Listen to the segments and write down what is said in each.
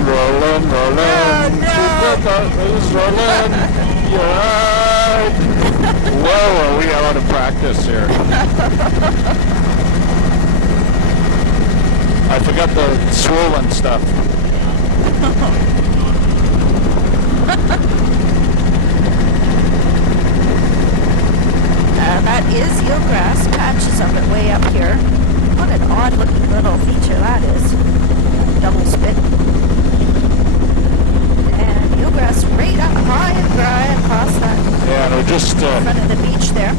rolling, rolling, rolling. Who's rolling? Yeah. Whoa, we got a lot of practice here. I forgot the swollen stuff. That is eelgrass patches of it way up here. What an odd looking little feature that is. Double spit. And eelgrass right up high and dry across that. Yeah, and we're just in front of the beach there.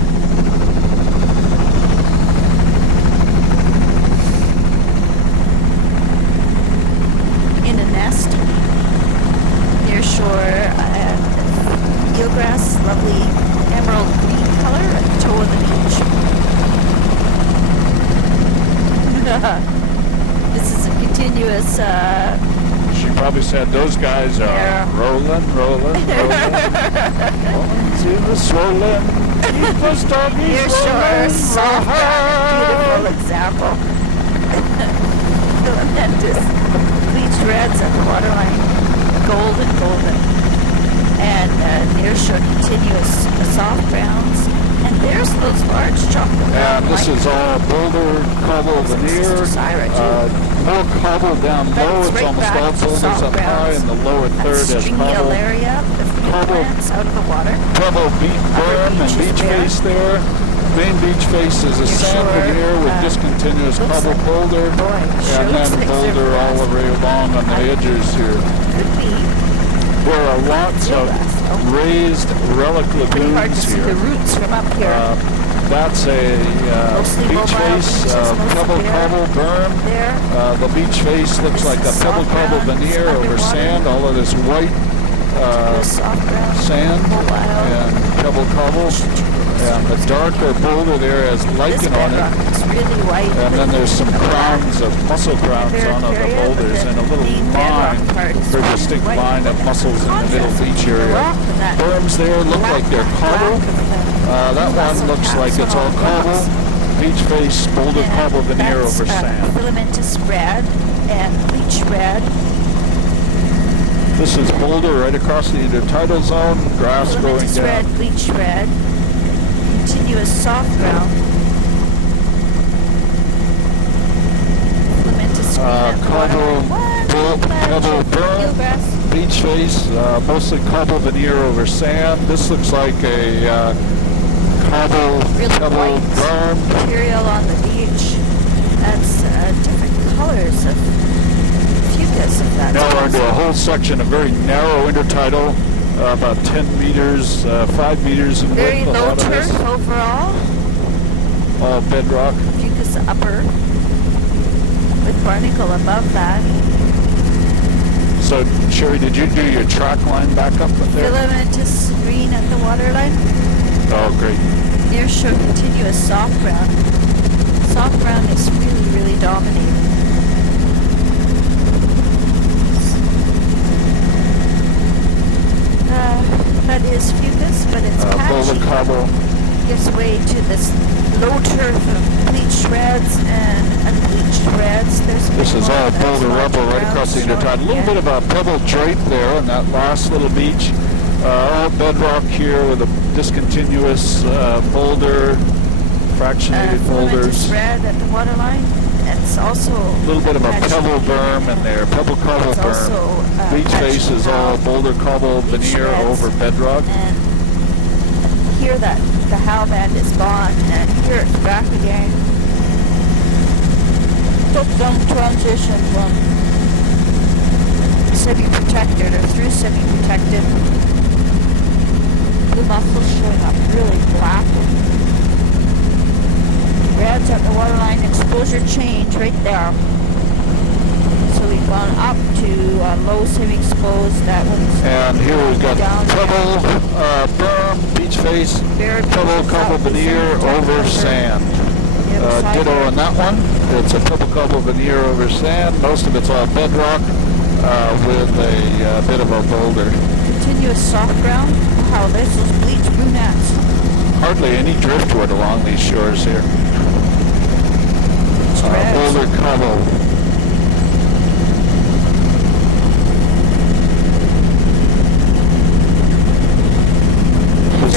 In a nest near shore, eelgrass, lovely emerald green color at the toe of the beach. This is a continuous she probably said those guys are rolling, rolling, rolling. Rolling to the swollen. Near shore, soft, beautiful example. Tremendous. Bleached reds at the waterline. Golden, golden. And near shore continuous soft browns. And there's those large chocolate. And this is all boulder cobble veneer. More cobble down low. It's almost all boulders up high, and the lower third is cobble. Area of plants out of the water. Cobble berm and beach face there. Main beach face is a sand veneer with discontinuous cobble boulder, and then boulder all the way along on the edges here. Could be. There are lots of raised relic lagoons hard to see here. the roots from up here. That's a beach face, pebble cobble berm. The beach face looks like a pebble cobble veneer over sand. All of this white sand and pebble cobble. And the darker boulder there has lichen on it. It's really white. And then there's some crowns of mussel crowns on the boulders and a little line, very distinct line of mussels in the middle beach area. Berms there look like they're cobble. That one looks like it's all cobble. Beach face, boulder cobble veneer over sand. Filamentous red and bleach red. This is boulder right across the intertidal zone, grass growing down. Red, bleach red. Continuous soft ground. Cobble, pebble berm, beach face, mostly cobble veneer over sand. This looks like a cobble pebble berm. Material on the beach. That's different colors of fucus, if that's now we're into a whole section of very narrow intertidal. About 10 meters, 5 meters in width. Very low turf overall. All bedrock. Fucus upper with barnacle above that. So, Sherry, did you do your track line back up there? Filamentous green at the waterline. Oh, great. Near shore continuous soft ground. Soft ground is really, really dominating. That is fucus, but it's patchy. Cobble. Gives way to this low turf of bleached reds and unbleached reds. This is all boulder rubble right across the intertidal. A little bit of a pebble drape there on that last little beach. All bedrock here with a discontinuous boulder, fractionated boulders. Red at the waterline. It's also a little bit of a pebble berm in there, pebble cobble berm. Beach face is all boulder cobble veneer over bedrock. And here that the howl band is gone, and here it's back again. Took some transition from semi-protected or through semi-protected. The mussels showing up really black. Reds at the waterline, exposure change right there. So we've gone up to low semi-exposed. That one's and here we've got pebble, berm, beach face, pebble cobble veneer over sand. Ditto on that one. It's a pebble cobble veneer over sand. Most of it's all bedrock with a bit of a boulder. Continuous soft ground. Wow, this is bleached brunettes. Hardly any driftwood along these shores here. Boulder cobble.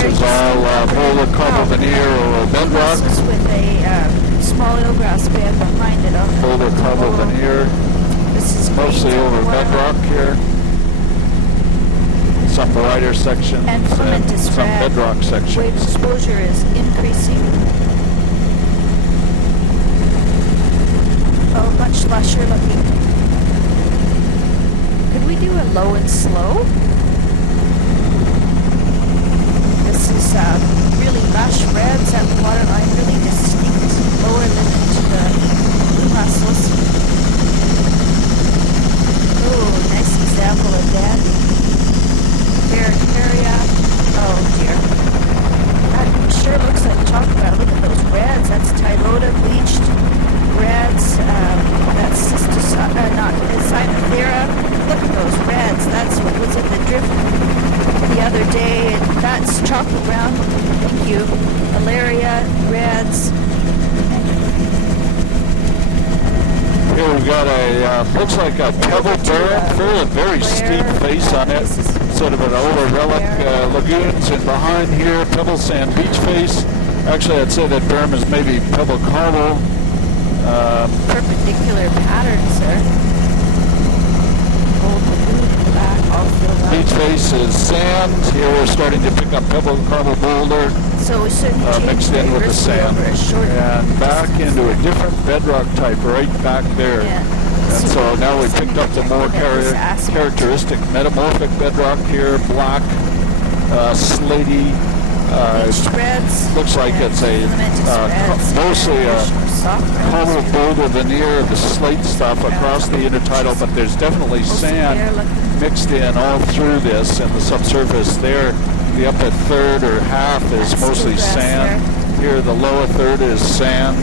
is all boulder, cobble, veneer, or bedrock. This is with a small eelgrass bed behind it. On Boulder, cobble, veneer. This is Mostly great over waterline. bedrock here. Some brighter sections And and filamentous some red. bedrock Wave sections. exposure is increasing. Oh, much lusher looking. Could we do a low and slow? This is really lush reds at the waterline, really distinct lower limit to the blue mussels. Oh, nice example of that. Barracaria. Oh dear. That sure looks like chocolate. Look at those reds. That's Tylota bleached reds. That's not Cynothera. Look at those reds. That's what was in the drift the other day. And that's chocolate brown. Thank you. Alaria, reds. Here we've got a, looks like a pebble berm, very steep face on it. Sort of an older relic, lagoons, and behind here, pebble sand beach face. Actually, I'd say that berm is maybe pebble cobble. Perpendicular patterns there. Gold lagoon, black, all filled up. Beach face is sand. Here we're starting to pick up pebble cobble boulder So we shouldn't mixed in with the sand. And back into a different bedrock type right back there. Yeah. And so now we picked up the more characteristic metamorphic bedrock here, black, slaty. Looks like it's a mostly a cobble boulder veneer of the slate stuff across the intertidal, but there's definitely sand mixed in all through this, and the subsurface there, the upper third or half is mostly sand. Here the lower third is sand.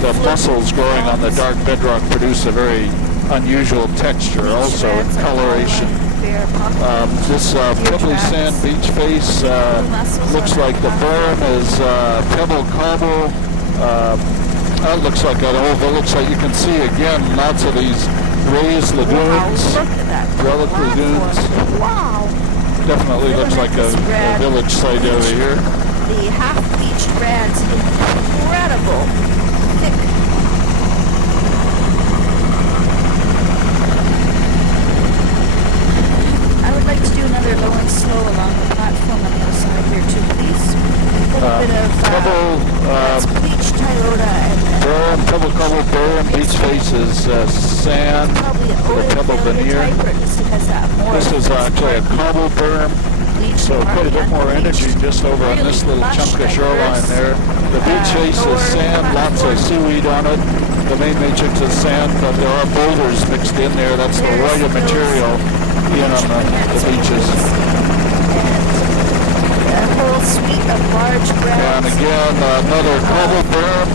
The mussels growing on the dark bedrock produce a very unusual texture, also in coloration. This pebbly sand beach face looks like the berm is pebble cobble. That looks like an old village site. You can see again lots of these raised lagoons, relic lagoons. Wow. Definitely looks like a village site over here. The half-bleached reds, incredible, thick. I would like to do another low and slow along the platform on the other side here too, please. A little bit of that's bleached Tylota and berm, pebble cobble berm, beach faces, sand, probably the pebble veneer. This is actually a cobble berm. So quite a bit more energy just over on this little chunk of shoreline there. The beach face is sand, lots of seaweed on it. The main matrix is sand, but there are boulders mixed in there. That's the whiter material in on the beaches. A whole suite of large And again, another cobble berm,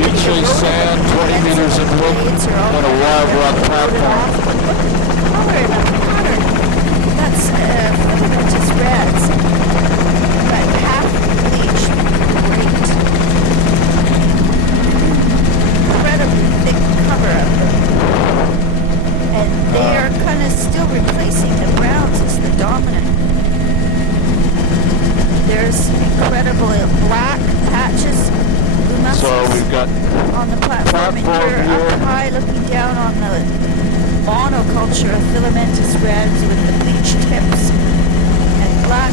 beach face sand, 20 meters in width, and a wild rock platform. That's filamentous reds, but half bleached, great. Incredibly thick cover of them. And they are kind of still replacing the browns as the dominant. There's incredible black patches, blue mussels So we've got on the platform, and you're up high looking down on the monoculture of filamentous reds with the bleached tips and black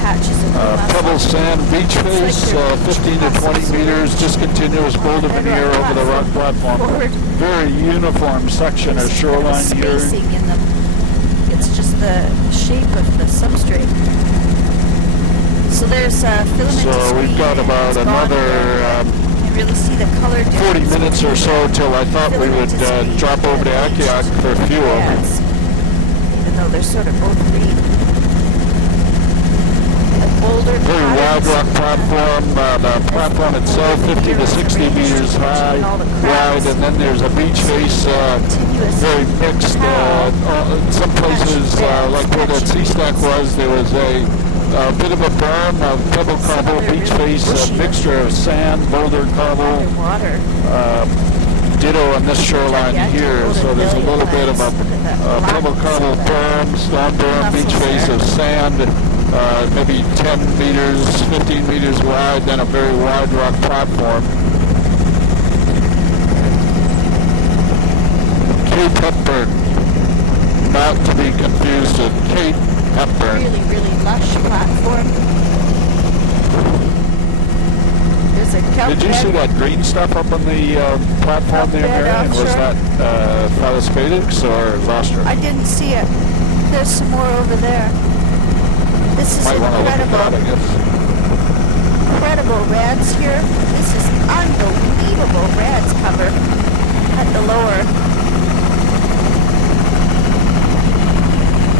patches of blue mussels. pebble sand beach face, 15 to 20 meters, discontinuous boulder veneer over the rock platform. Very uniform section of shoreline here. Spacing in them. It's just the shape of the substrate. So there's filamentous So we've got about another really see the color 40 minutes or so till I thought we would drop over to Akiak for fuel. Yes. Even though they're sort of both green. Very wide rock platform. The platform itself 50 to 60 meters high, wide, and then there's a beach face, very mixed. In some places, like where that sea stack was, there was a bit of a berm of pebble cobble, beach face, a mixture of sand, boulder cobble. Ditto on this shoreline here, so there's a little bit of a pebble cobble berm, stone berm, beach face of sand, maybe 10 meters, 15 meters wide, then a very wide rock platform. Cape Hepburn, not to be confused with Cape Hepburn. Really lush platform. There's a kelp Did you bed. see that green stuff up on the platform there, bed Marion? Was offshore. that Phalospatix or Zostera? I didn't see it. There's some more over there. This is Might want to look at incredible. that, I guess. Incredible rads here. This is unbelievable rads cover at the lower.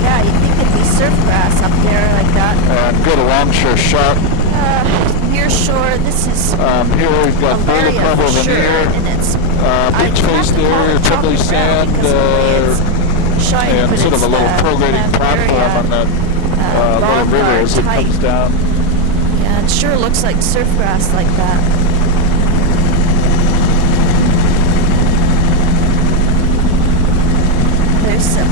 Yeah, you'd think it'd be surf grass up there like that. And good alongshore shot. Near shore, this is Here we've got Boulder Alaria Club for over sure, there. and it's Beach face there, pebbly sand, and sort of a little pro-grading platform on the little river as it comes down. Yeah, it sure looks like surf grass like that. There's some.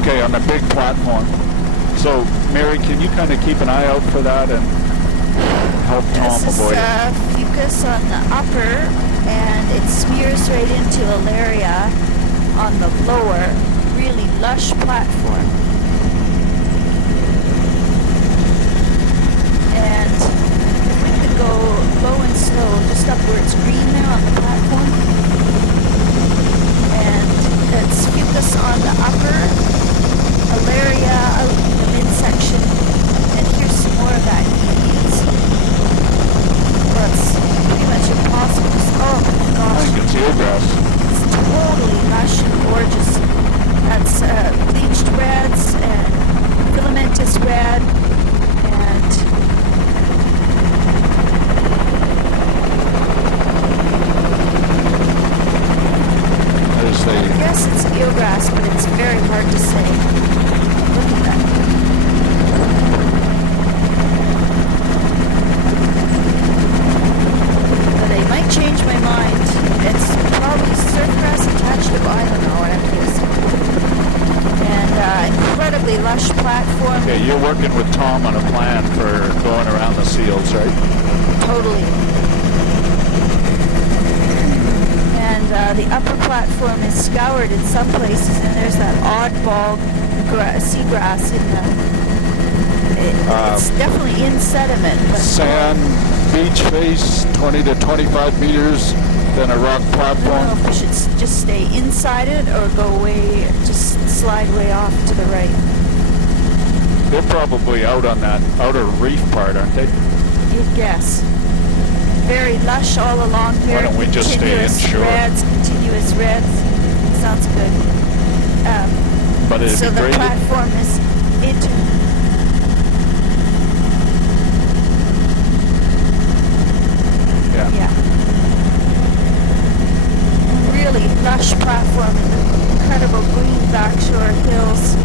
Okay, on the big platform. So, Mary, can you kind of keep an eye out for that and help Tom This avoid is it? Fucus on the upper, and it smears right into Alaria on the lower. Really lush platform. And if we could go low and slow, just up where it's green there on the platform. And it's Fucus on the upper, Alaria out in the midsection, and here's some more of that Eames. Well, it's pretty much impossible. Oh my I gosh. think it's eelgrass. It's totally lush and gorgeous. That's bleached reds and filamentous red and There's I the guess it's eelgrass, but it's very hard to say. Look at that. But I might change my mind. It's probably surf grass attached to, I don't know what I'm using. And incredibly lush platform. Okay, you're working with Tom on a plan for going around the seals, right? Totally. And the upper platform is scoured in some places, and there's that oddball seagrass in the. It's definitely in sediment, but Sand, beach face, 20 to 25 meters, then a rock I don't know platform. if we should just stay inside it or go way, just slide way off to the right. They're probably out on that outer reef part, aren't they? You'd guess. Very lush all along here. Why don't we just stay Continuous inshore? Continuous reds. Sounds good. But it'd So be the great. platform is into. Yeah. Really lush platform in the incredible green backshore hills.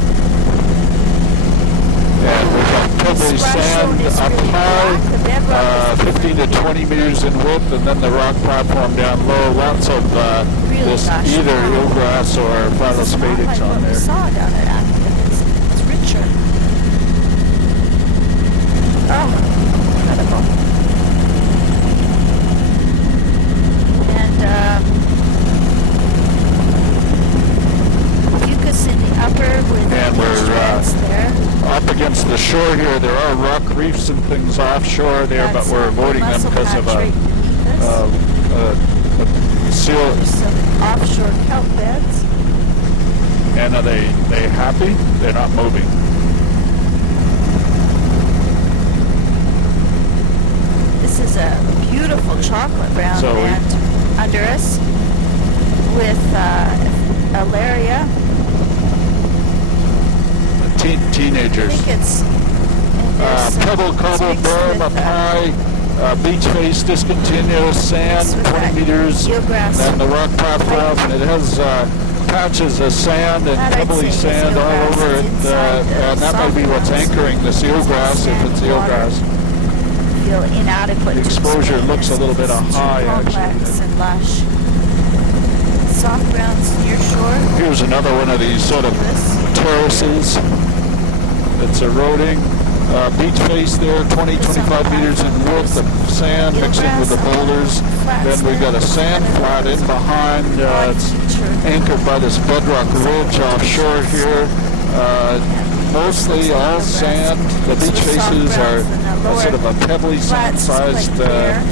And we've got pebbly Splash sand zone is up really black. The bedrock high, is 15 to 20 meters in width, and then the rock platform down low. Lots of Really this lush. either eelgrass or It's not Phalospatix like on what we there. saw down at Acton. It's richer. Oh, incredible. And Fucus in the upper with the And we're, reds there. Up against the shore here, there are rock reefs and things offshore there, but we're avoiding them because of right beneath us. a seal. There's some offshore kelp beds. And are they happy? They're not moving. This is a beautiful chocolate brown So we- band under us with Alaria. I Teenagers. think it's and there's some- Pebble it's cobble mixed berm with, up high, beach face discontinuous sand, with 20 that meters, eelgrass. and the rock platform, and it has patches of sand and That I'd pebbly say is sand all eelgrass. over it, It's inside the and that might be what's soft grass. anchoring the eelgrass if it's Sand, water. eelgrass. Feel inadequate The to exposure explain looks this. a little bit It's too high, complex actually. and lush. So soft grounds near shore. Here's another one of these sort of terraces that's eroding. Beach face there, 20-25 meters in width of sand mixed in with the boulders. Then we've got a sand flat in behind. It's anchored by this bedrock ridge offshore here. Mostly all sand. The beach faces are sort of a pebbly sand-sized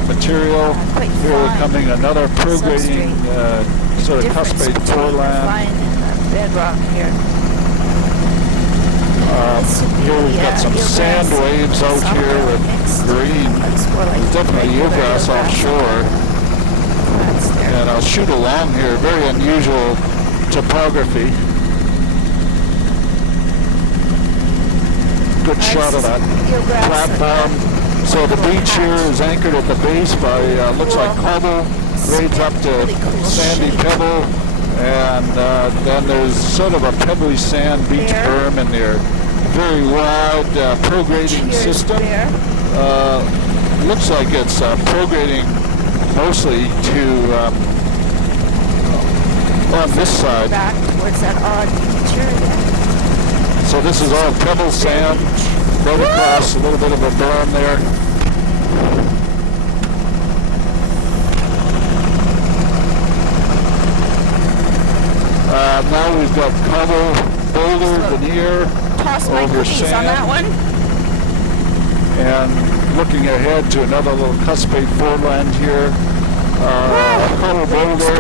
material. Here we're coming another prograding sort of cuspate foreland. Bedrock here. Here we've got some sand waves out here with green. There's definitely eelgrass offshore. And I'll shoot along here. Very unusual topography. Good shot of that platform. So the beach here is anchored at the base by, looks like cobble, grades up to sandy pebble. And then there's sort of a pebbly sand beach berm in there. Very wide prograding system. Looks like it's prograding mostly to on this side. Back towards that odd feature. So this is all pebble sand. Right across a little bit of a berm there. Now we've got cobble, boulder, veneer, over sand. On that one. And looking ahead to another little cuspate foreland here. Cobble boulder,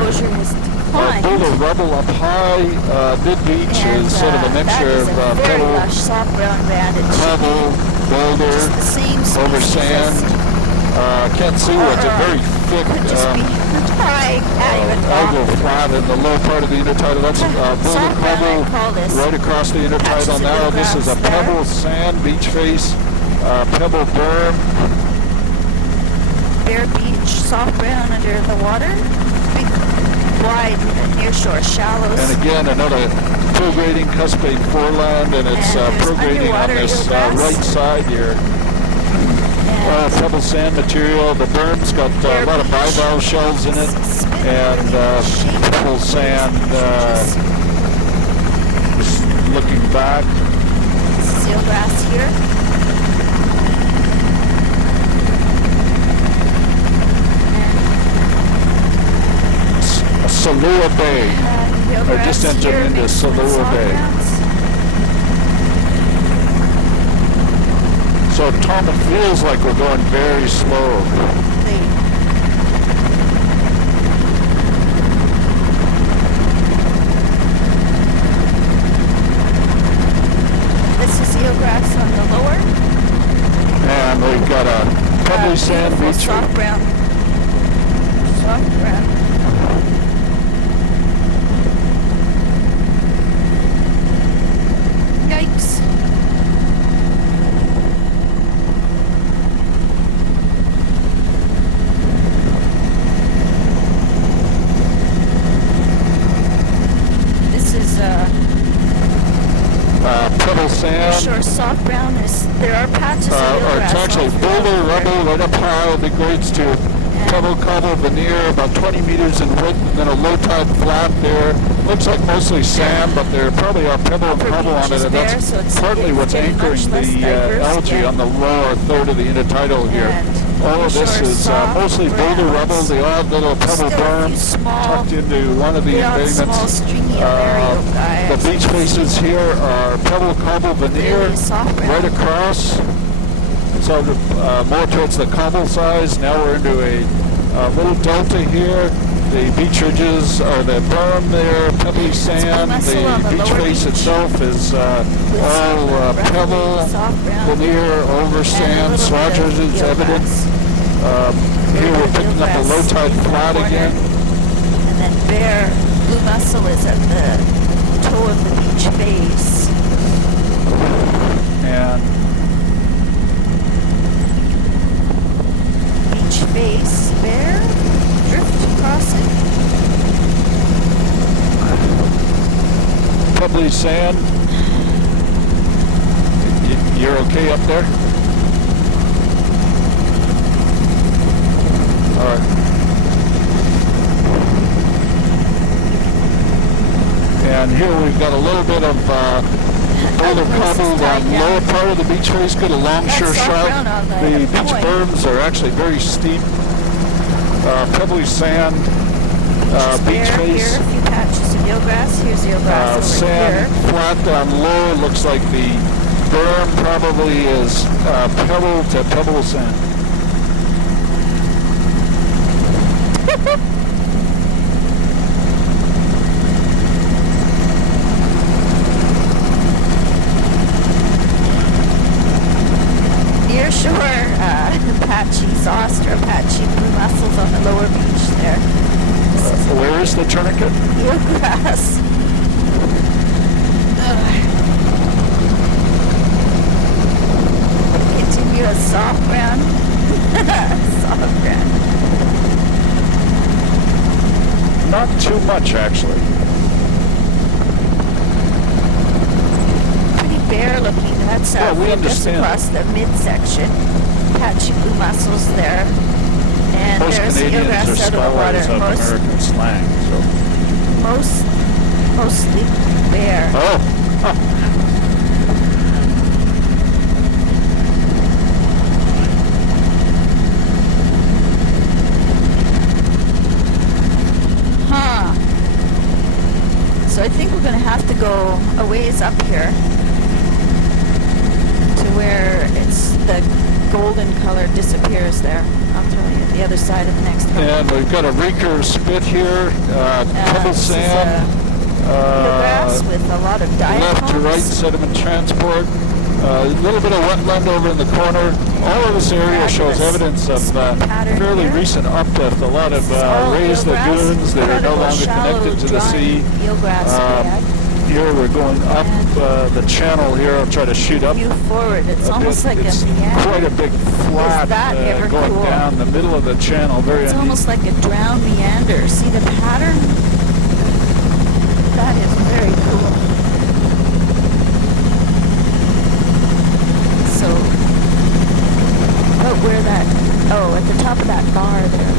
boulder rubble up high. Mid-beach is sort of a mixture of pebble, cobble, boulder, over sand. Can't see what's a very thick algal flat in the low part of the intertidal. That's boulder cobble right across the intertidal now. This is a pebble sand beach face, pebble berm. Bare beach, soft brown under the water. Big, wide near shore shallows. And again, another prograding cuspate foreland, and it's prograding on this right side here. Pebble sand material. The berm's got a lot of bivalve shells in it, and pebble sand. Looking back. Sealgrass here. Salua Bay. I just entered into Salua Bay. So, Tom, it feels like we're going very slow. This is eelgrass on the lower. And we've got a pebbly sand beach. Soft brown. Soft brown. Yikes. Pebble sand. Sure, soft brown is. There are patches of eelgrass. It's actually boulder rubble right up high that grades to pebble cobble veneer about 20 meters in width, and then a low tide flat there. Looks like mostly sand, but there probably are pebble and cobble on it, and that's partly what's anchoring the algae on the lower third of the intertidal here. All of this is mostly boulder rubble, the odd little pebble berm tucked into one of the embayments. The beach faces here are pebble cobble veneer right across. So more towards the cobble size. Now we're into a little delta here. The beach ridges are the berm there, pebbly sand. The beach face itself is all pebble, veneer, over sand. Slodgers is evident. Here we're picking up a low tide flat again. And then bare blue mussel is at the toe of the beach face. And beach face bare, drift crossing. pebbly sand. You're okay up there? All right. And here we've got a little bit of boulder cobbled on the lower part of the beach face. Good, a long, sure shot. The beach berms are actually very steep. Pebbly sand, beach face. Here, a few patches of eelgrass. Here's eelgrass over sand here. flat down low. Looks like the berm probably is pebble to pebble sand. Near shore, patchy zostra, patchy blue mussels on the lower beach there. Where is the tourniquet? Eelgrass. Continue a soft ground. Soft ground. Not too much, actually. Pretty bare looking. That's Yeah, we understand. across the midsection. Patchy blue mussels there. And Most there's Canadians eelgrass are out of the water. scholars of American slang, so. Mostly bare. Oh. Huh. So I think we're going to have to go a ways up here to where it's the golden color disappears there. I'll tell you, the other side of the next hill. And we've got a reeker spit here, pebble sand, Eelgrass with a lot of diatoms. left to right sediment transport, a little bit of wetland over in the corner. All of this area shows evidence of fairly recent uplift. A lot of raised lagoons that are no longer connected to the sea. Here we're going up the channel here. I'll try to shoot up View forward. It's almost like it's a meander. quite a big flat that ever going cool? down the middle of the channel. Very It's uneven. almost like a drowned meander. See the pattern? That is very cool. So, where that, at the top of that bar there,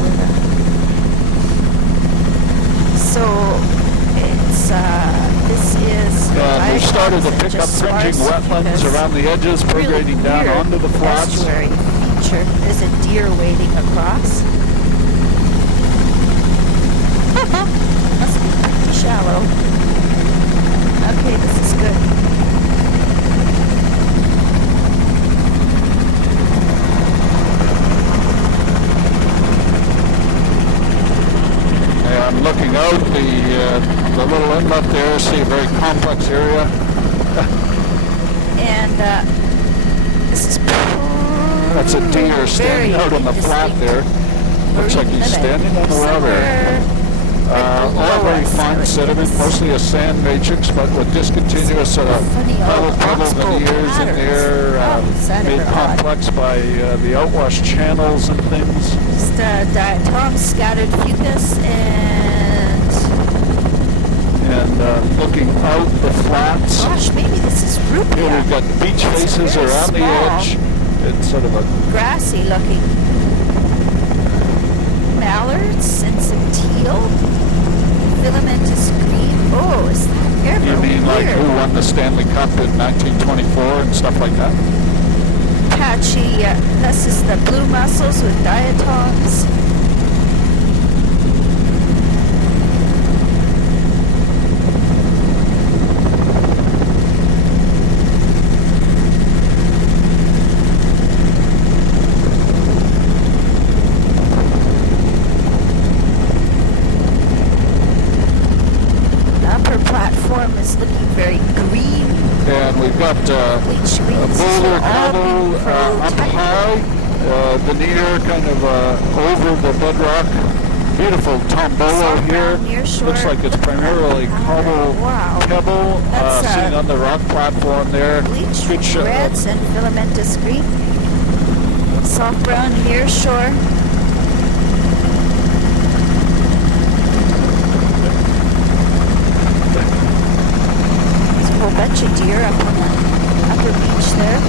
so, it's, this is... We've started to pick up fringing wetlands around the edges, pergrading down onto the flats. Estuary feature. There's a deer wading across. Must be pretty shallow. Okay, this is good. I'm looking out the little inlet there, see a very complex area. And this is That's a deer standing out on the flat there. Looks like he's standing on the water. All very fine sediment, mostly a sand matrix, but with discontinuous sort of pebble veneers in there, made complex by the outwash channels and things. Just diatoms, scattered fucus, and looking out the flats. gosh, maybe this is rupia. Here we've got beach faces around the edge. It's sort of a grassy looking. Mallards and some teal. Filamentous green. Oh, is that ever You mean like weird? who won the Stanley Cup in 1924 and stuff like that? Patchy, this is the blue mussels with diatoms. Is looking very green. And we've got a boulder cobble up high, veneer kind of over the bedrock. Beautiful tombolo here. Looks like it's primarily cobble pebble sitting on the rock platform there. Bleach reds and filamentous green. Soft brown near shore. Bunch of deer up on the upper beach there.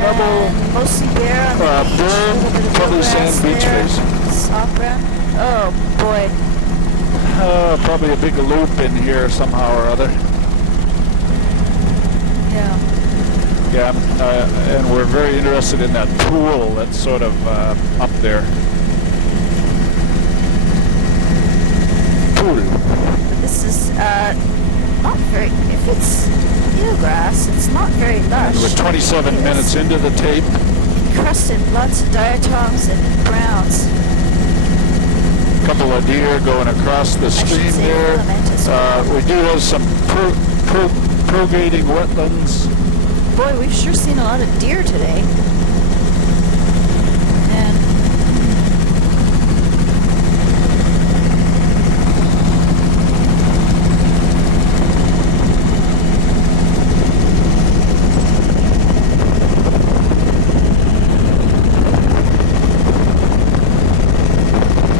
Pebble, mostly bare on the beach. Pebbly sand beach face. Soft brown. Oh boy. Probably a big loop in here somehow or other. Yeah. Yeah, and we're very interested in that pool that's sort of up there. Pool. This is not very. If it's eelgrass, it's not very lush. We're 27 minutes into the tape. Encrusted lots of diatoms and browns. A couple of deer going across the stream there. We do have some progating wetlands. Boy, we've sure seen a lot of deer today. And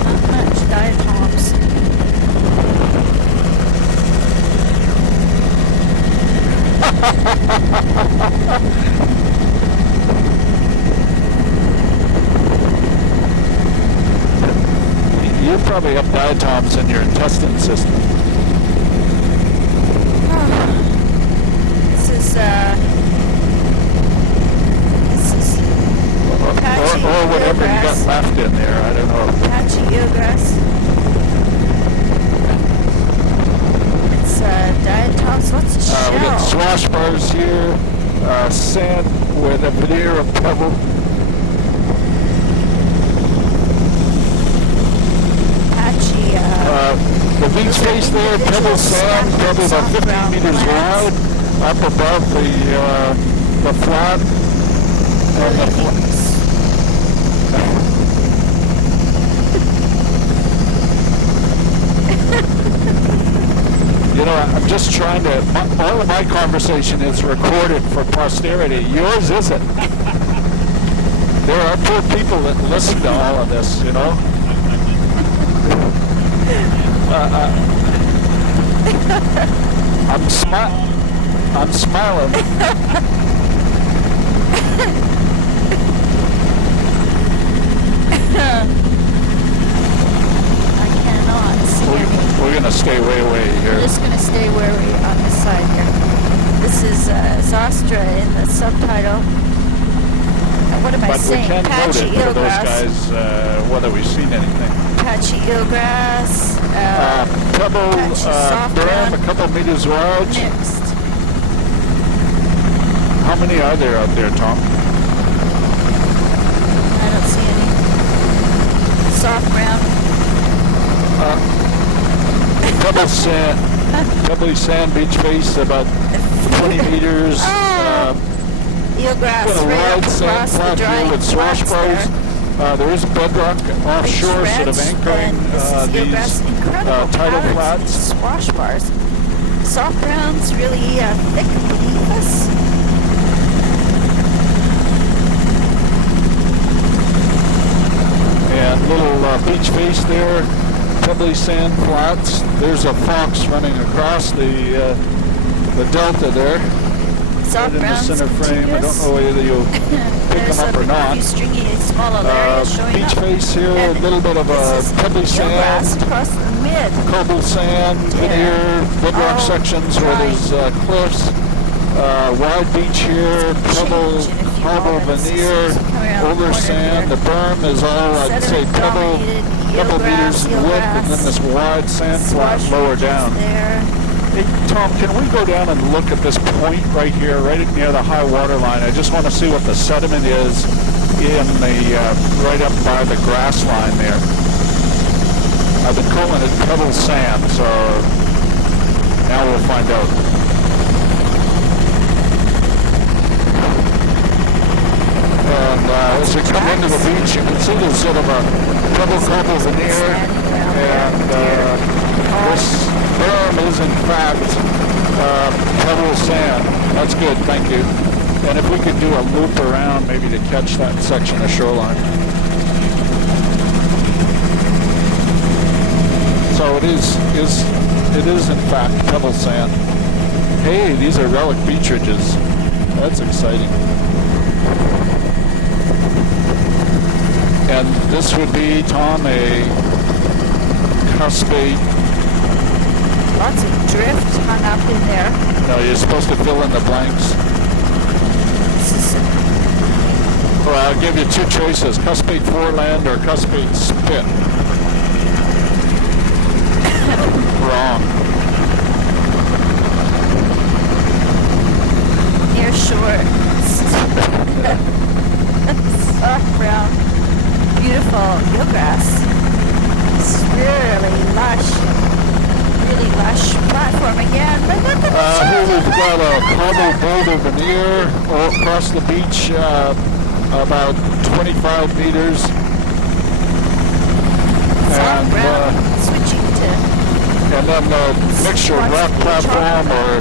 not much diatoms. You probably have diatoms in your intestine system. This is patchy or whatever you got eelgrass. left in there. I don't know. Patchy eelgrass. It's diatoms, lots of shell. We got swash bars here, sand with a veneer of pebble. Patchy. The beach face there, pebble sand, probably about 15 meters wide, up above the flat. And the You know, I'm just trying to, all of my conversation is recorded for posterity. Yours isn't. There are poor people that listen to all of this, you know. I'm smiling. I cannot see any. We're gonna stay way here. We're just going to stay where we on this side here. This is Zostra in the subtitle. What am I But we saying? can note Patchy it for those eelgrass. guys, whether we've seen anything. Patchy eelgrass. Pebble, patchy soft berm, ground, a couple meters wide. mixed. How many are there out there, Tom? I don't see any. Soft ground. Pebble sand, pebbly sand beach face, about 20 meters. Eelgrass Got a right wide up sand across the flat dry here with swash flats bars. there. There is bedrock offshore, Beach sort of reds, anchoring and this is eelgrass. these Incredible tidal patterns, flats. these swash bars. Soft ground's really thick beneath us. And little beach face there, pebbly sand flats. There's a fox running across the delta there. Soft Right in the ground's center frame. I don't continuous. know whether you'll pick There's them up or a not. few stringy small areas showing Beach up. face here, a And little bit of this is pebbly eelgrass sand, across the mid. cobble sand, veneer, bedrock All sections where dry. there's cliffs, wide beach here, pebble, Change in a few cobble, moments. veneer, This is coming around the older corner sand. here. The berm is all, I'd say, couple Sediment-dominated meters in width, and then this wide sand flat Swash lower ridges down. there. Hey, Tom, can we go down and look at this point right here, right near the high water line? I just want to see what the sediment is in the, right up by the grass line there. I've been calling it pebble sand, so now we'll find out. And as we come into the beach, you can see there's sort of a pebble cobble veneer, and this berm is in fact pebble sand. That's good, thank you. And if we could do a loop around maybe to catch that section of shoreline. So it is in fact pebble sand. Hey, these are relic beach ridges. That's exciting. And this would be, Tom, a cuspate Lots of drift hung up in there. No, you're supposed to fill in the blanks. This is Well, I'll give you two choices, cuspate foreland or cuspate spit. Wrong. near shore. Soft brown, beautiful eelgrass. It's really lush platform again. But look at Here we've got a cobble boulder veneer all across the beach, about 25 meters. soft brown. Switching to And then the mixture rock platform or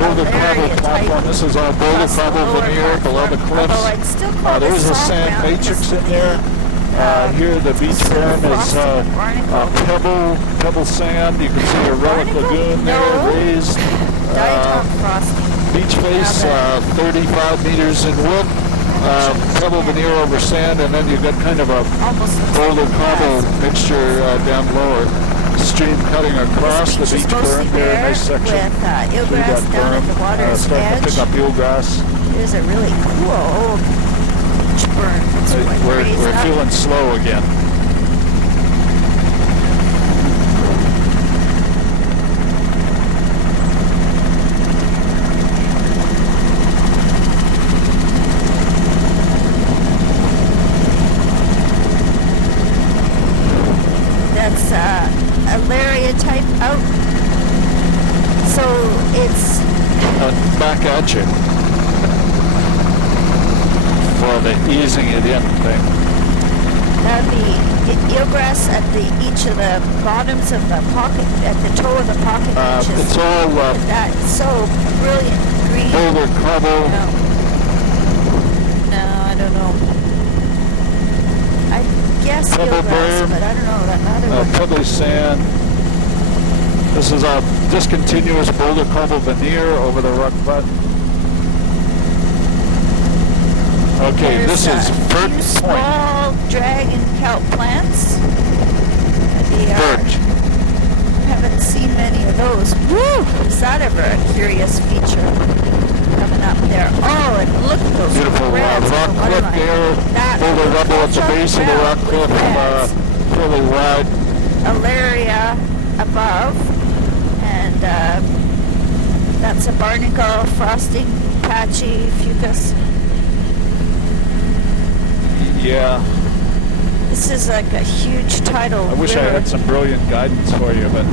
boulder cobble platform. This is all boulder cobble veneer below the cliffs. There's a sand matrix in there. Here the beach berm is pebble sand. You can see a relic lagoon there raised. Beach face 35 meters in width. Pebble veneer over sand, and then you've got kind of a boulder cobble mixture down lower. Stream cutting across the beach berm there, nice section. Through that berm, starting to pick up eelgrass. It is a really cool old beach berm. We're feeling slow again. That's Alaria type out. So it's Back at you. For the easing it in thing. that'd be eelgrass at each of the bottoms of the pocket, at the toe of the pocket beaches. It's all That's so brilliant green. boulder cobble. No, I don't know. I guess Pebble eelgrass, berm, but I don't know that other one. pebbly sand. This is a discontinuous boulder cobble veneer over the rock butt. Okay, There's this is few Birch Point. small dragon kelp plants. Birch. Haven't seen many of those. Woo! Is that ever a curious feature coming up there? Oh, and look at those Beautiful reds rock on the cliff waterline. there. That Boulder rubble at the base of the rock cliff, fairly wide. Alaria above, and that's a barnacle frosting, patchy fucus. Yeah, This is like a huge tidal I wish I river. had some brilliant guidance for you, but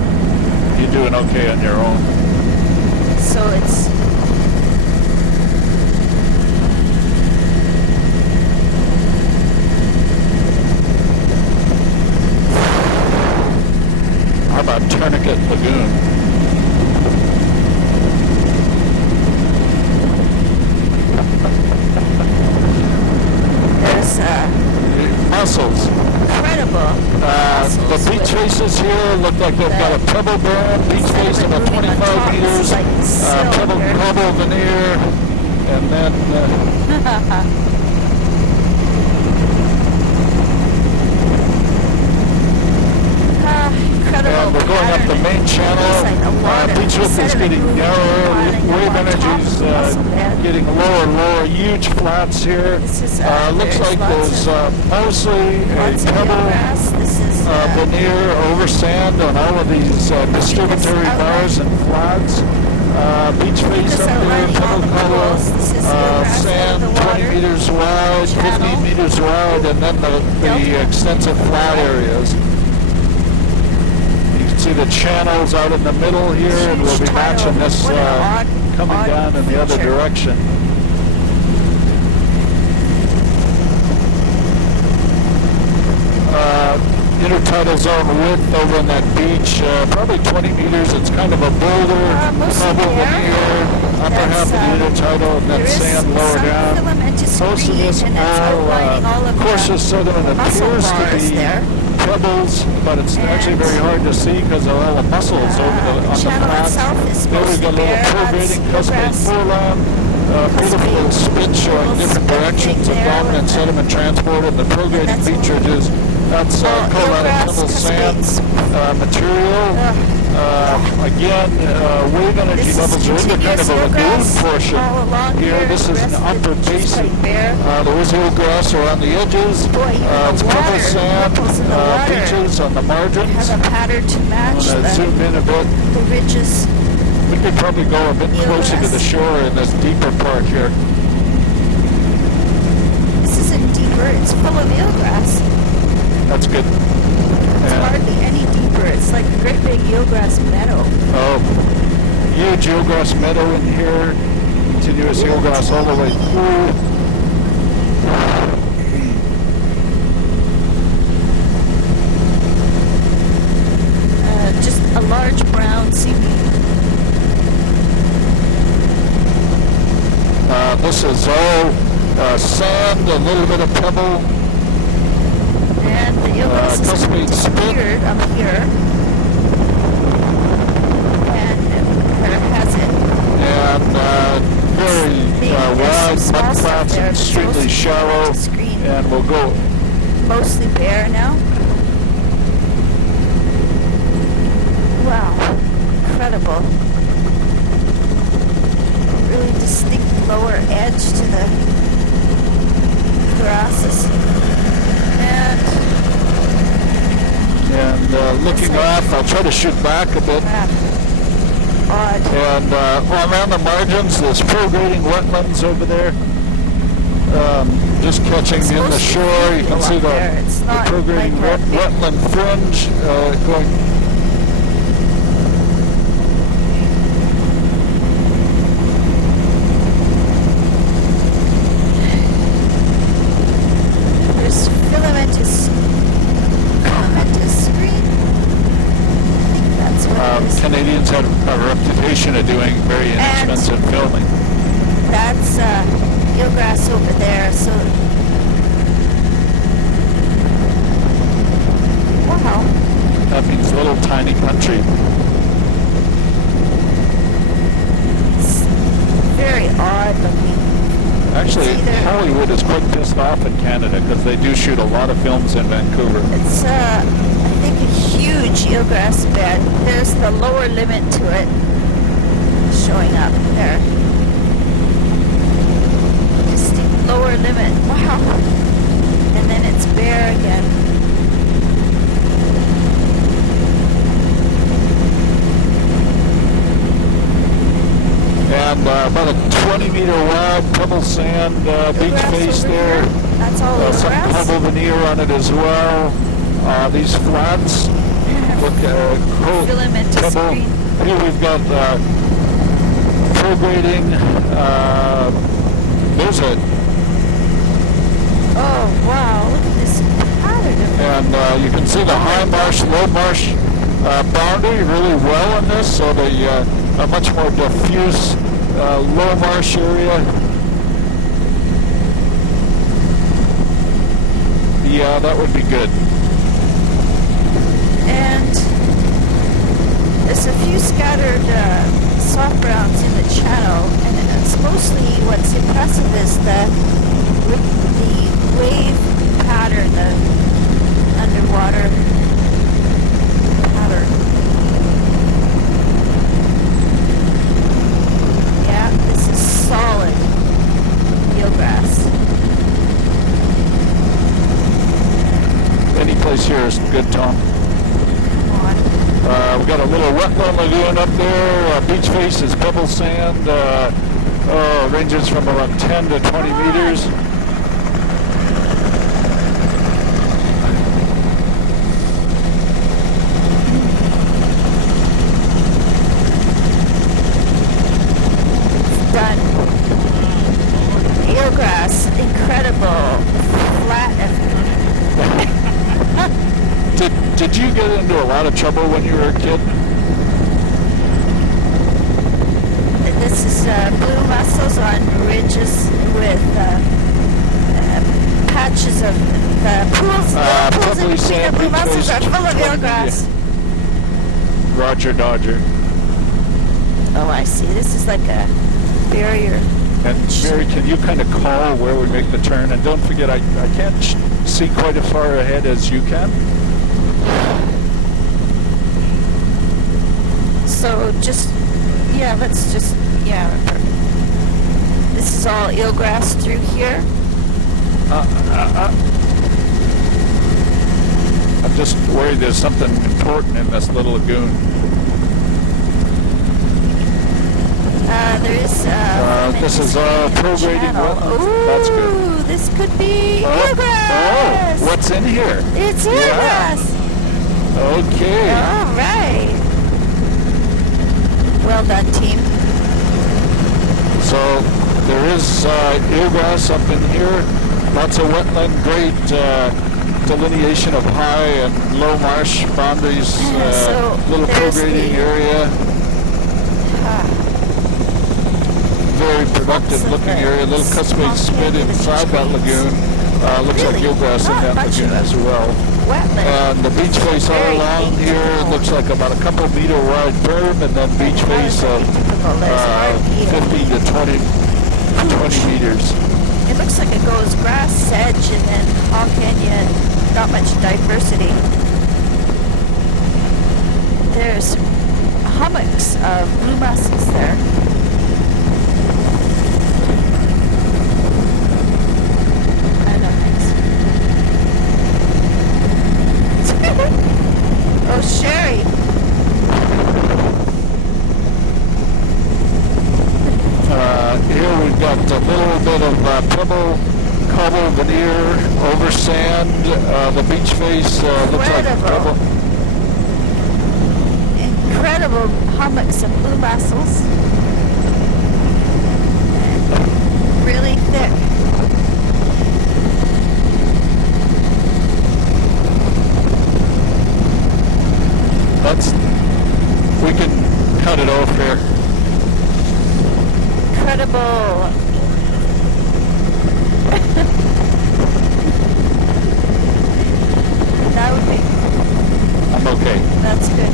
you're doing okay on your own. So it's How about Tourniquet Lagoon? there's Mussels. incredible The beach faces here look like they've got a pebble berm, beach face about 25 meters, pebble cobble veneer, and then incredible. and we're going up the main channel. Beach width is getting narrower, wave energy's getting lower and lower, huge flats here. Looks like there's mostly a pebble veneer over sand on all of these distributary bars and flats. Beach face up there, pebble cobble, sand 20 meters wide, 15 meters wide, and then the extensive flat areas. You can see the channels out in the middle here, and we'll be matching this coming down in the other direction. Intertidal zone width over in that beach, probably 20 meters. It's kind of a boulder, cobble veneer, upper half of the intertidal, and then sand lower down. Most of this all coarser sediment appears to be pebbles, but it's actually very hard to see because of all the mussels on the flats. There we've got a little perforating cuspate foreland. Beautiful little spit showing different directions of dominant sediment transport, and the prograding feature is that's called pebble sand material. Again, wave energy levels are in the kind of a lagoon portion here. This is an upper basin. There is eelgrass around the edges. It's pebble sand, beaches on the margins. Has a pattern to match I'm going to zoom in a bit. The ridges. We could probably go a bit closer to the shore in this deeper part here. This isn't deeper, it's full of eelgrass. That's good. It's hardly any deeper. It's like a great big eelgrass meadow. Oh, huge eelgrass meadow in here. Continuous eelgrass all the way through. Just a large brown seaweed. This is all sand, a little bit of pebble. And the eelgrass has disappeared up here. And there has it. And very wide mudflats and extremely shallow. And we'll go mostly bare now. Wow, incredible. Really distinct lower edge to the grasses. And looking off, I'll try to shoot back a bit. Odd. And around the margins, there's pro-grading wetlands over there. Just catching in the shore, you can see the pro-grading wetland fringe going. There's filamentous screen. I think that's what it is. Canadians have a reputation of doing very inexpensive filming. That's eelgrass over there, so wow. That means little tiny country. It's very odd looking. Actually, Hollywood is quite pissed off in Canada because they do shoot a lot of films in Vancouver. It's I think a huge eelgrass bed. There's the lower limit to it showing up there. Distinct lower limit. Wow. And then it's bare again. And about a 20-meter wide pebble sand beach face there. That's all Some eelgrass. pebble veneer on it as well. These flats look Filamentous pebble. screen. Here we've got pro-grading. There's a Oh wow! Look at this pattern. and you can see the high marsh, low marsh boundary really well in this. So the a much more diffuse low marsh area. Yeah, that would be good. And there's a few scattered soft browns in the channel, and it's mostly what's impressive is the wave pattern, the underwater pattern. Yeah, this is solid eelgrass. Any place here is good, Tom. We've got a little wetland lagoon up there. Beach face is pebble sand. Ranges from about 10 to 20 meters. Done. Eelgrass, incredible, flat. Did you get into a lot of trouble when you were a kid? This is blue mussels on ridges with patches of pools. Pools in between the blue mussels are full of eelgrass. Roger Dodger. Oh, I see. This is like a barrier. And Mary, can you kind of call where we make the turn? And don't forget, I can't see quite as far ahead as you can. So just, yeah, let's just, yeah, perfect. This is all eelgrass through here. I'm just worried there's something important in this little lagoon. There is, this is pro-grading wetlands. That's good. Ooh, this could be eelgrass. Oh, what's in here? It's eelgrass. Okay. All right. Well done, team. So there is eelgrass up in here. Lots of wetland, great delineation of high and low marsh boundaries. So little pro-grading area. Very productive looking area. Little Cuspate spit inside that lagoon. Looks like eelgrass in that lagoon as well. And the beach face all along here looks like about a couple meter wide berm, and then beach face of 15 to 20 meters. It looks like it goes grass, sedge, and then all canyon. Not much diversity. There's hummocks of blue mussels there. Oh, Sherry. Here we've got a little bit of pebble, cobble, veneer, over sand. The beach face looks like pebble. Incredible hummocks of blue mussels. Really thick. We can cut it off here. Incredible. That would be. I'm okay. That's good.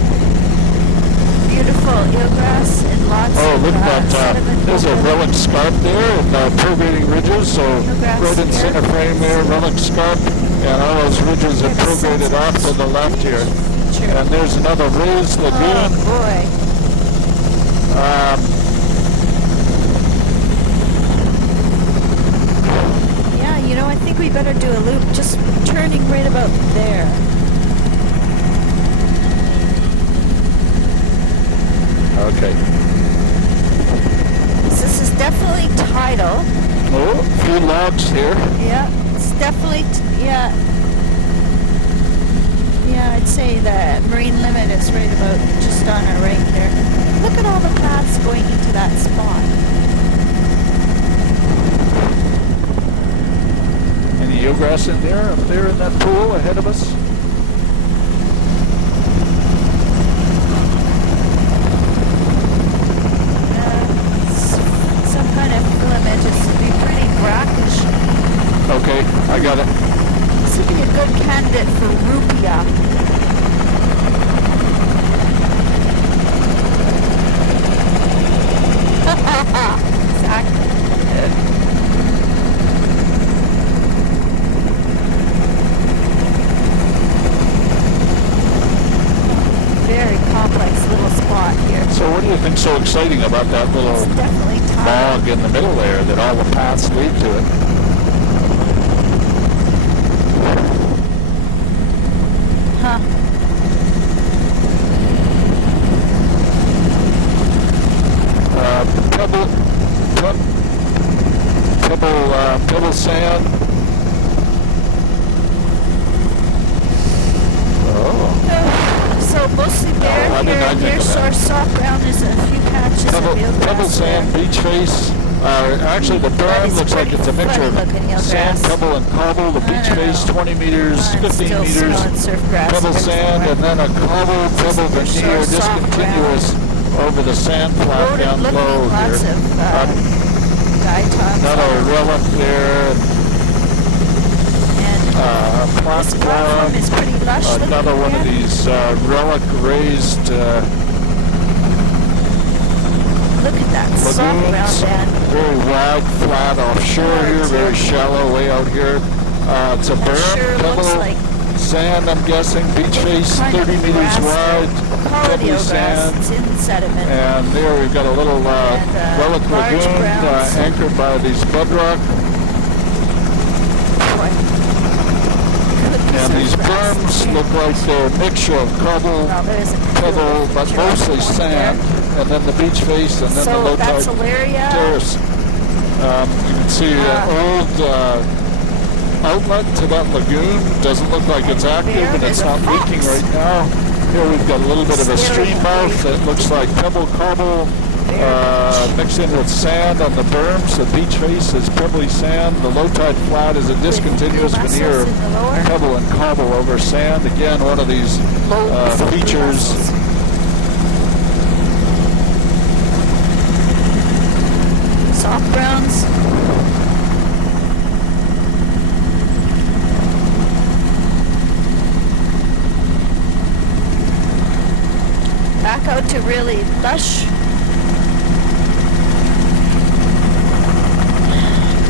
Beautiful eelgrass and lots Oh, of look at that. There's a relic scarp there and pro-grading ridges. So right in center frame there, relic scarp. And all those ridges are pro-graded off to the left here. And there's another raised lagoon. Oh, boy. Yeah, you know, I think we better do a loop just turning right about there. Okay. This is definitely tidal. Oh, a few logs here. Yeah, it's definitely, yeah. Yeah, I'd say the marine limit is right about just on our right there. Look at all the paths going into that spot. Any eelgrass in there, up there in that pool ahead of us? Some kind of filament. It's be pretty brackish. Okay, I got it. This would be a good candidate for rupia. Exactly. Very complex little spot here. So what do you think's so exciting about that little log in the middle there that all the paths lead to it? Huh. Pebble sand. Oh. So mostly bare here, Source Brown, there's a few patches of eelgrass. Pebble sand, beach face. Actually, the berm looks like it's a mixture of sand, pebble, and cobble. The beach face, 20 meters, 15 meters. Pebble sand, and then a cobble, pebble, veneer, discontinuous over the sand flat down below here. Another relic there. Platform is pretty lush. Another one of these relic raised look at that lagoons. Very wide, flat offshore here, very shallow way out here. It's a berm, pebble, sand, I'm guessing, beach face, 30 meters wide. quality pebbly eelgrass. sand. It's in sediment. And there we've got a little relic large lagoon browns. anchored by these bedrock. Boy. And these berms look like they're a mixture of cobble, Well, there isn't really pebble, but picture of mostly one sand, there. and then the beach face, and then the So low that's tide Alaria. terrace. You can see an old outlet to that lagoon. Doesn't look like it's active, there and it's is a not fox. leaking right now. Here we've got a little bit of a Staring stream at mouth me. that looks like pebble cobble mixed in with sand on the berms. The beach face is pebbly sand. The low tide flat is a discontinuous mussels veneer of in the lower. pebble and cobble over sand. Again, one of these Loads of blue features. mussels. Soft browns. Back out to really lush.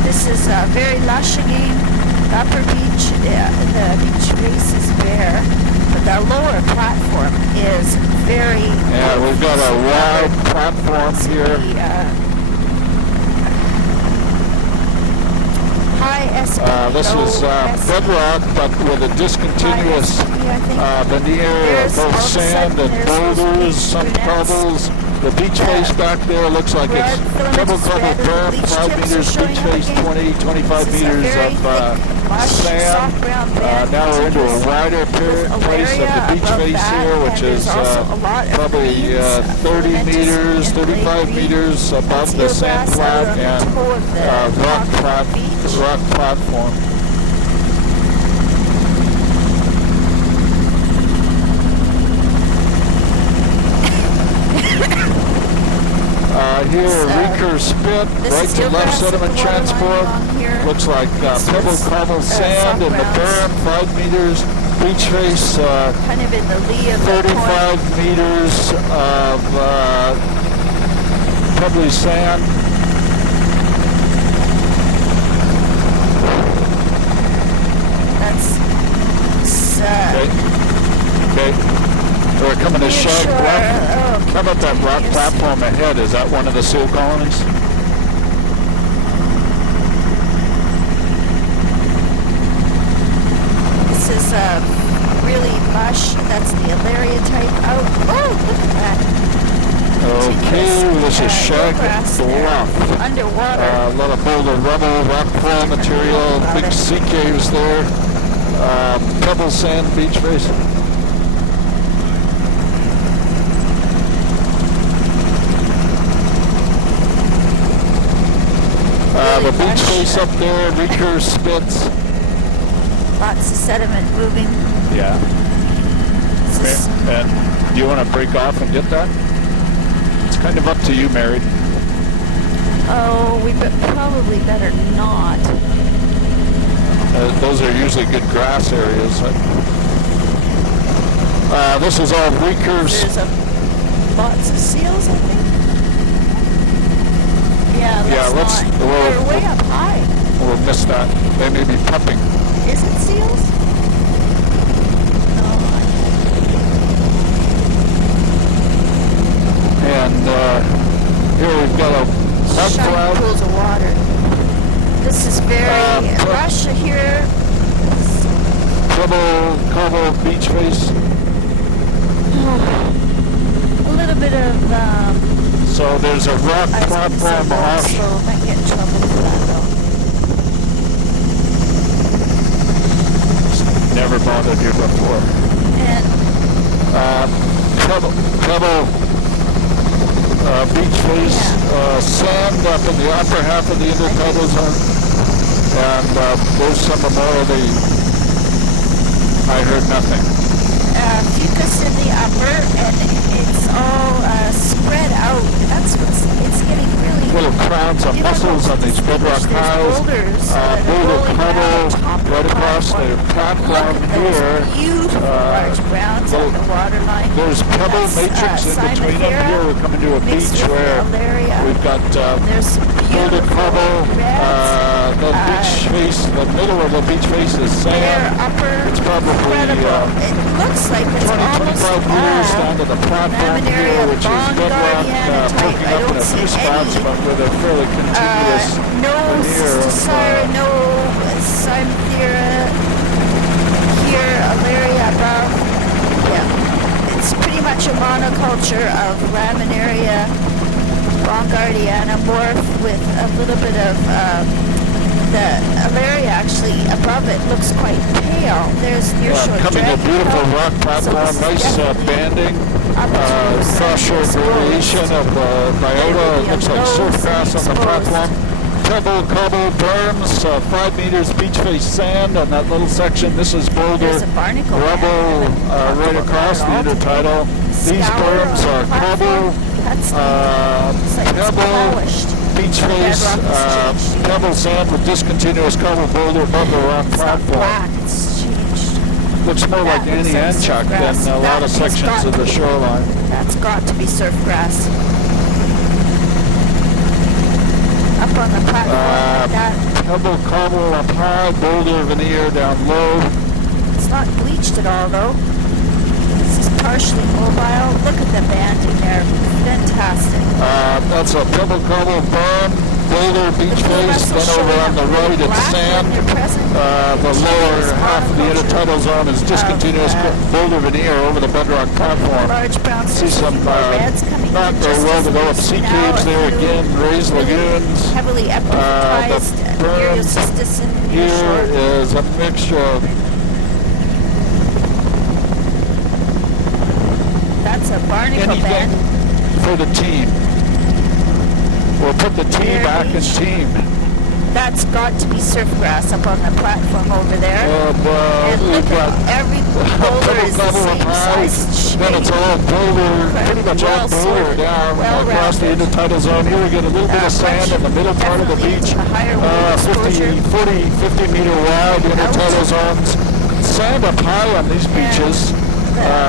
This is very lush again. Upper beach, the beach face is bare, but the lower platform is very. Yeah, we've got a wide platform here. High SP, This low is SP. bedrock, but with a discontinuous veneer of There's all both of a sand sudden and there's those boulders, big some brunettes. cobbles. The beach face back there looks like red it's filaments pebble spread cobble and the berm, bleach 5 tips are meters, showing beach up face again. 20, 25 This is a meters very of thick, lush, sand. soft brown band Now we're into a continuous wider with place of the Alaria beach above face that, here, which and is there's also a lot of probably greens, 30 filamentous meters, and 35 green. meters above That's the eelgrass sand out flat on the and toe of the rock beach. platform. Here, Reeker Spit, right to left sediment transport. Looks like pebble cobble sand in the berm, 5 meters. Beach face, Kind of in the lee of the point. 35 meters of pebbly sand. That's Okay. We're coming to Shag Sure. Bluff. Oh, How about that rock yes. platform ahead? Is that one of the seal colonies? This is really lush. That's the Alaria type out. Oh, look at that. Okay, this is Shag eelgrass there, Bluff. underwater. A lot of boulder rubble, rock coral material, big sea caves there. Pebble sand beach face. The beach face up there, Reeker Spits. Lots of sediment moving. Yeah. This is, And do you want to break off and get that? It's kind of up to you, Mary. oh, we probably better not. Those are usually good grass areas. This is all Reeker's. There's lots of seals, I think. Yeah, let's- not. we'll- They're way up high. We'll miss that. They may be pupping. Is it seals? No, And here we've got a mud shiny cloud. pools of water. This is very lush here. Pebble, cobble, beach face. A little bit of So there's a rock I was gonna say platform going off. slow. Might get in trouble for that though. Never bothered here before. And Pebble beach face, sand up in the upper half of the intertidal zone. And there's some more of the, I heard nothing. fucus in the upper, and it's all spread out. That's what's, it's getting really Little crowns of mussels on these bedrock There's tiles. boulders Boulder rolling around pebble the top of right across the platform Look at here. those beautiful large browns on the waterline. There's pebble That's, matrix in between them. Cynothera Here we're coming to a mixed beach with where Alaria. we've got There's boulder beautiful pebble, reds. the beach face, the middle of the beach face is Their sand. upper, It's probably incredible. It looks like it's 20, almost 25 meters all down to the platform Laminaria here, which is bedrock, Bongardiana type. poking I up in don't a see few spots, any but with a fairly continuous no veneer of, Cystosira, no Cymathera here, Alaria above. Yeah, it's pretty much a monoculture of Laminaria Bongardiana morph with a little bit of the Alaria actually above it looks quite pale. There's nearshore coming a dragon beautiful tail. rock platform, So nice banding, cross-shore variation of biota. It looks like surf grass on the platform. Pebble, cobble, berms, 5 meters beach face sand on that little section. This is boulder, There's a barnacle rubble band. right across the intertidal. These berms are cobble, That's it's like it's pebble, polished. beach face, Bedrock has changed. pebble sand with discontinuous cobble boulder above the rock It's not platform. black, it's changed. Looks more like That looks Annie like Anchuk surfgrass. than a lot That of has sections got of to the be. shoreline. That's got to be surf grass. Up on the platform like that. Pebble, cobble up high, boulder veneer down low. It's not bleached at all though. This is partially mobile. Look at the banding there. Fantastic. That's a pebble, cobble, berm, boulder, beach face. Then over on the right it's sand. The lower half of the intertidal zone is discontinuous boulder veneer over the bedrock platform. Large brown See some reds coming not in very just well as developed we sea see now. caves A there few again, raised really lagoons. heavily epiphytized berm Nereocystis in the Here nearshore. is a mixture of That's a barnacle anything band. for the team. We'll put the team There back in beach. team. That's got to be surf grass up on the platform over there. And And we've look got at every boulder is the cobble same up high. size Then it's all boulder, pretty much all Well boulder sorted, down well across the rounded. intertidal zone. Here we get a little bit of sand in the middle part of the Definitely beach. a higher wave 50 meter wide intertidal zones. Sand up high on these beaches.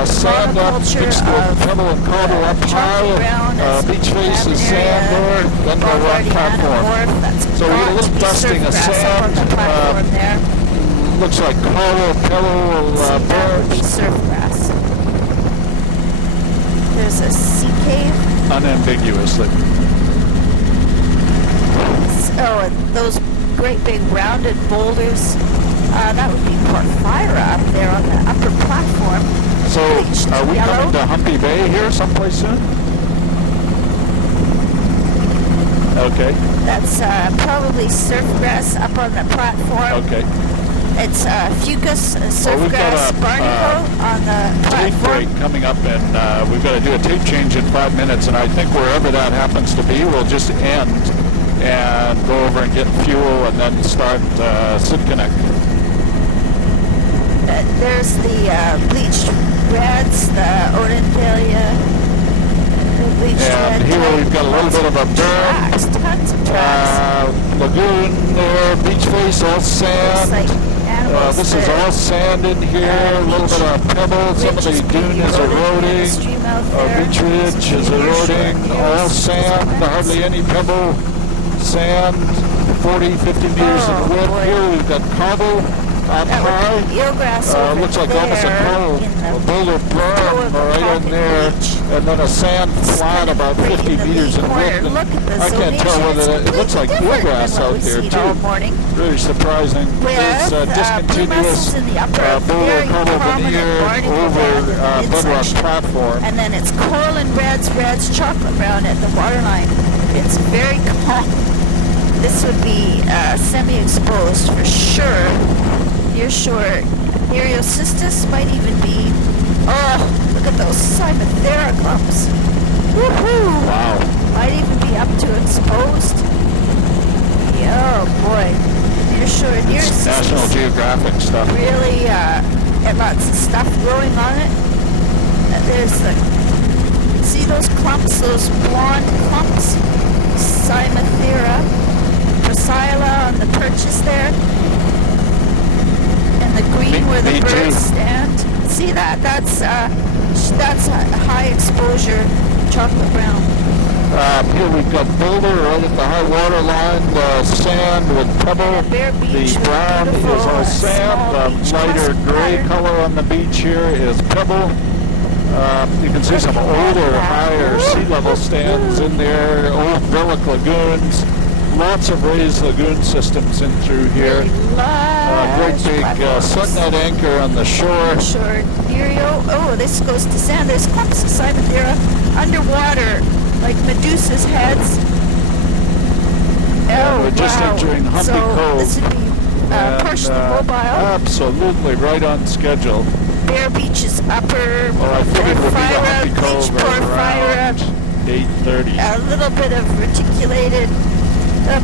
Sand up monoculture mixed with of, pebble and cobble up chocolate brown high. is Beach face is sand there. Then the rock Bongardiana platform. morph. That's So we get a got little to be dusting of surf grass up on the sand, platform there. Looks like coral, pebble, That would be berms. surf grass. There's a sea cave. Unambiguously. Oh, and those great big rounded boulders. That would be Porphyra up there on the upper platform. So Bleached are we yellow. coming to Humpy Bay here someplace soon? Okay, That's probably surf grass up on the platform. okay. It's Fucus surf we've got grass a, barnacle on the Tape platform. break coming up, and we've got to do a tape change in 5 minutes, and I think wherever that happens to be, we'll just end and go over and get fuel and then start SidConnect. There's the bleached reds, the Odenthalia, the bleached red. And here we've got a little bit of a berm. Tracks, tons of tracks. Lagoon there, beach face, all Looks sand. like animals This is that all sand in here, a little bit of pebble, some of the dune is eroding, beach ridge is eroding, all sand, hardly any pebble, sand, 40, 50 meters in width. boy. Here we've got cobble up That high. would be eelgrass over Looks like there almost a coral, in the a boulder flow berm of the right in pocket there, beach. and then a sand flat about 50 in the meters in lee corner. width. And Look at the I can't tell zonation. whether It's it looks like completely eelgrass different than what out we've there seen all too. morning. Really surprising. With There's blue discontinuous mussels in the upper, boulder very cobble prominent veneer barnacle over band in the bedrock midsection. platform. And then it's coral and reds, chocolate brown at the waterline. It's very calm. This would be semi-exposed for sure. You're sure. Nereocystis might even be. Oh, look at those Cymathera clumps. Woohoo! Wow. Might even be up to exposed. Oh boy. You're sure. It's National Nereocystis Geographic stuff. really got lots of stuff growing on it. There's the. See those clumps, those blonde clumps? Cymathera. Prochyla on the perches there. And the green where the me birds too. stand. See that? That's a high exposure chocolate brown. Here we've got boulder right at the high water line, the sand with pebble. The brown is all sand. The lighter gray color on the beach here is pebble. You can see some older, higher sea level stands in there, old relic lagoons. Lots of raised lagoon systems in through here. Great big sunnet anchor on the shore. Shore Vireo. Oh, this goes to sand. There's clumps of Cymathera underwater, like Medusa's heads. And we're just entering Humpy Cove. This would be partially mobile. Absolutely right on schedule. Bear Beach is upper. Well, I figured we'll be to Humpy Beach, Cove around 8:30. A little bit of reticulated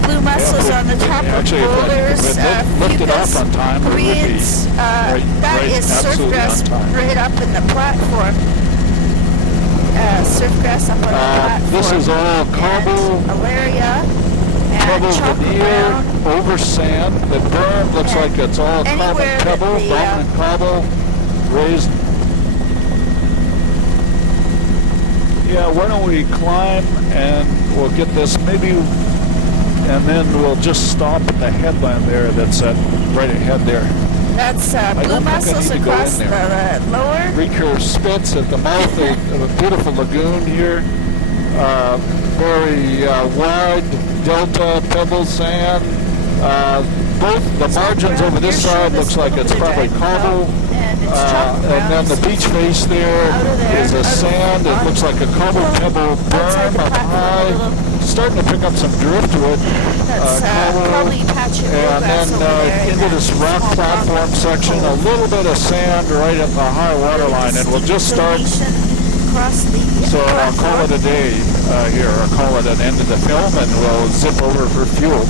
blue mussels on the top of boulders. Lift it off on time, Koreans. That is surfgrass right up in the platform. Surfgrass up on the platform. This is all cobble. Alaria. Pebble veneer over sand. The berm looks like it's all cobble pebble, dominant cobble, raised. Yeah, why don't we climb and we'll get this maybe, and then we'll just stop at the headland there that's right ahead there. That's blue mussels across the lower. Recurve spits at the mouth of a beautiful lagoon here. Very wide delta pebble sand. Both the margins over this side looks like it's probably cobble. And then the beach face there is a sand. It looks like a cobble pebble berm up high. Starting to pick up some driftwood. And then into this rock platform section, a little bit of sand right at the high water line. And we'll just start. So I'll call it a day here. I'll call it an end of the film, and we'll zip over for fuel.